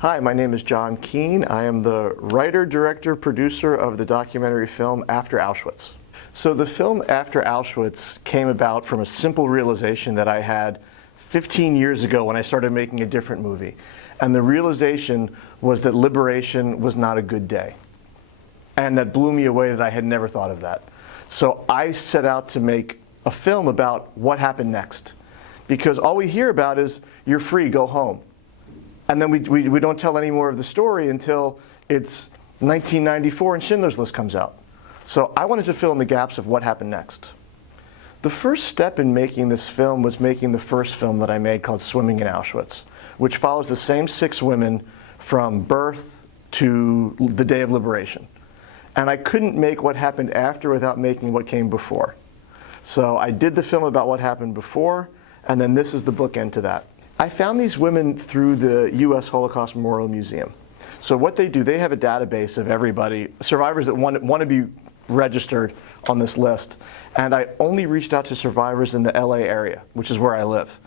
Hi, my name is Jon Kean. I am the writer, director, producer of the documentary film After Auschwitz. So the film After Auschwitz came about from a simple realization that I had 15 years ago when I started making a different movie. And the realization was that liberation was not a good day. And that blew me away that I had never thought of that. So I set out to make a film about what happened next. Because all we hear about is, you're free, go home. And then we don't tell any more of the story until it's 1994 and Schindler's List comes out. So I wanted to fill in the gaps of what happened next. The first step in making this film was making the first film that I made called Swimming in Auschwitz, which follows the same 6 women from birth to the day of liberation. And I couldn't make what happened after without making what came before. So I did the film about what happened before, and then this is the bookend to that. I found these women through the U.S. Holocaust Memorial Museum. So what they do, they have a database of everybody, survivors that want to be registered on this list. And I only reached out to survivors in the LA area, which is where I live.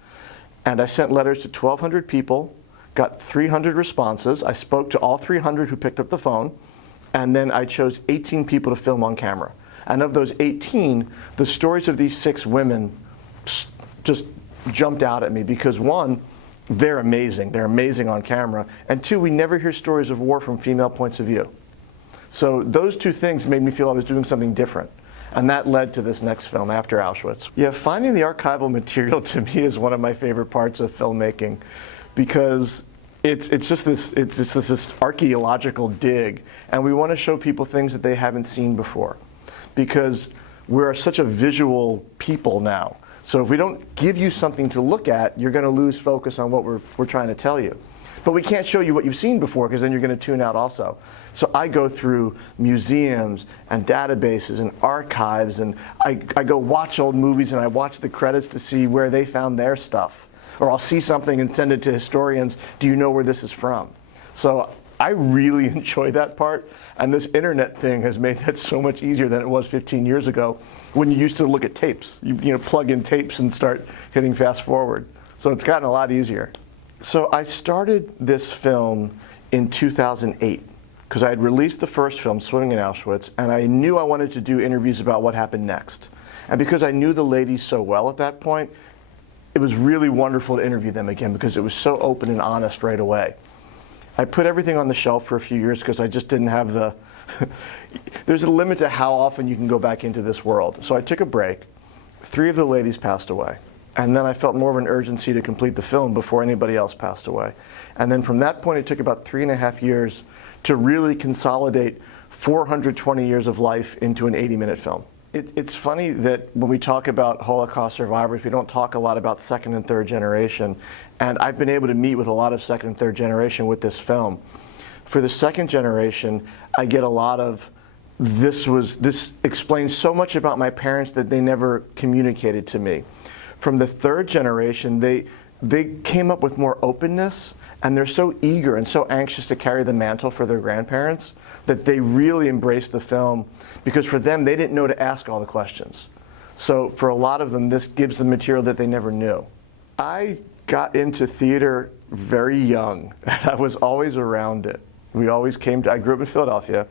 And I sent letters to 1,200 people, got 300 responses. I spoke to all 300 who picked up the phone. And then I chose 18 people to film on camera. And of those 18, the stories of these 6 women just jumped out at me because 1, they're amazing. They're amazing on camera. And 2, we never hear stories of war from female points of view. So those 2 things made me feel I was doing something different. And that led to this next film, After Auschwitz. Yeah, finding the archival material to me is one of my favorite parts of filmmaking because it's just this archaeological dig. And we want to show people things that they haven't seen before because we're such a visual people now. So if we don't give you something to look at, you're going to lose focus on what we're trying to tell you. But we can't show you what you've seen before because then you're going to tune out also. So I go through museums and databases and archives, and I go watch old movies and I watch the credits to see where they found their stuff. Or I'll see something and send it to historians, do you know where this is from? So I really enjoy that part, and this internet thing has made that so much easier than it was 15 years ago when you used to look at tapes. You plug in tapes and start hitting fast forward. So it's gotten a lot easier. So I started this film in 2008 because I had released the first film, Swimming in Auschwitz, and I knew I wanted to do interviews about what happened next. And because I knew the ladies so well at that point, it was really wonderful to interview them again because it was so open and honest right away. I put everything on the shelf for a few years because I just didn't have the there's a limit to how often you can go back into this world. So I took a break. 3 of the ladies passed away. And then I felt more of an urgency to complete the film before anybody else passed away. And then from that point, it took about 3.5 years to really consolidate 420 years of life into an 80-minute film. It's funny that when we talk about Holocaust survivors, we don't talk a lot about 2nd and 3rd generation. And I've been able to meet with a lot of 2nd and 3rd generation with this film. For the 2nd generation, I get a lot of, this explains so much about my parents that they never communicated to me. From the 3rd generation, they came up with more openness, and they're so eager and so anxious to carry the mantle for their grandparents that they really embraced the film because for them, they didn't know to ask all the questions. So for a lot of them, this gives them material that they never knew. I got into theater very young, and I was always around it. I grew up in Philadelphia.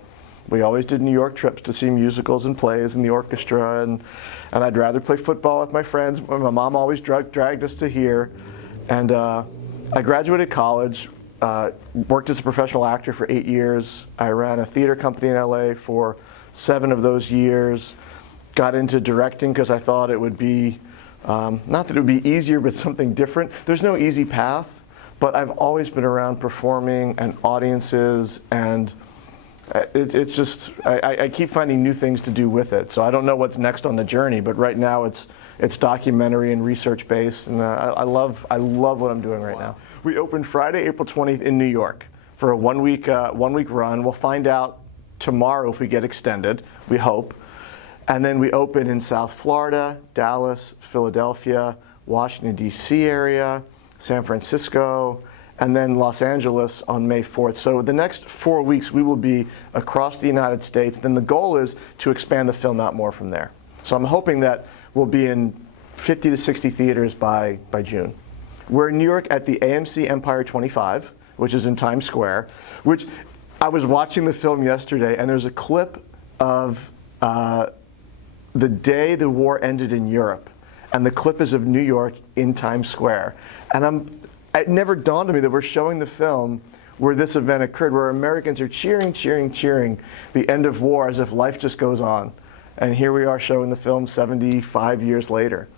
We always did New York trips to see musicals and plays and the orchestra, and I'd rather play football with my friends. My mom always dragged us to here. And I graduated college, worked as a professional actor for 8 years. I ran a theater company in LA for 7 of those years. Got into directing because I thought it would be, not that it would be easier, but something different. There's no easy path, but I've always been around performing and audiences, and it's just, I keep finding new things to do with it. So I don't know what's next on the journey, but right now it's documentary and research based, and I love what I'm doing right now. We opened Friday, April 20th in New York for a one week run. We'll find out tomorrow if we get extended, we hope. And then we open in South Florida, Dallas, Philadelphia, Washington, D.C. area, San Francisco, and then Los Angeles on May 4th. So the next 4 weeks we will be across the United States. Then the goal is to expand the film out more from there. So I'm hoping that we'll be in 50 to 60 theaters by June. We're in New York at the AMC Empire 25. which is in Times Square, which I was watching the film yesterday, and there's a clip of the day the war ended in Europe, and the clip is of New York in Times Square. And it never dawned on me that we're showing the film where this event occurred, where Americans are cheering, cheering, cheering the end of war as if life just goes on. And here we are showing the film 75 years later.